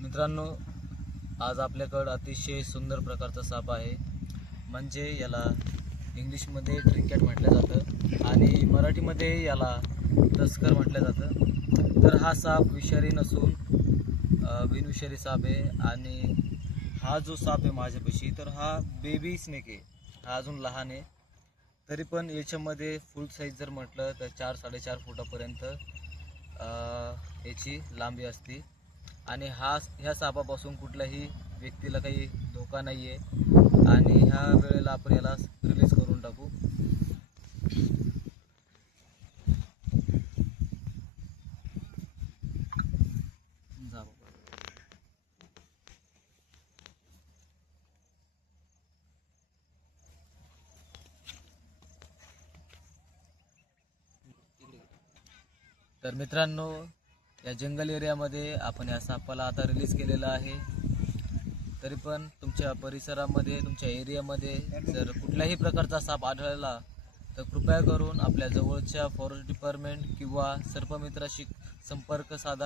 मित्रांनो, आज आपल्याकडं अतिशय सुंदर प्रकारचा साप आहे. म्हणजे याला इंग्लिशमध्ये ट्रिंकेट म्हटलं जातं आणि मराठीमध्ये याला तस्कर म्हटलं जातं. तर हा साप विषारी नसून बिनविषारी साप आहे. आणि हा जो साप आहे माझ्यापाशी, तर हा बेबी स्नेक आहे. हा अजून लहान आहे. तरी पण याच्यामध्ये फुल साईज जर म्हटलं तर 4-4.5 फुटापर्यंत याची लांबी असते. आणि ह्या सापापासून कुठल्याही व्यक्तीला काही धोका नाही आहे. आणि ह्या वेळेला आपण याला रिलीज करून टाकू. जा बाबा. तर मित्रांनो, या जंगल एरियामध्ये आपण या सापाला आता रिलीज केलेलं आहे. तरी पण तुमच्या परिसरामध्ये, तुमच्या एरियामध्ये जर कुठल्याही प्रकारचा साप आढळला तर कृपया करून आपल्या जवळच्या फॉरेस्ट डिपार्टमेंट किंवा सर्पमित्राशी संपर्क साधा.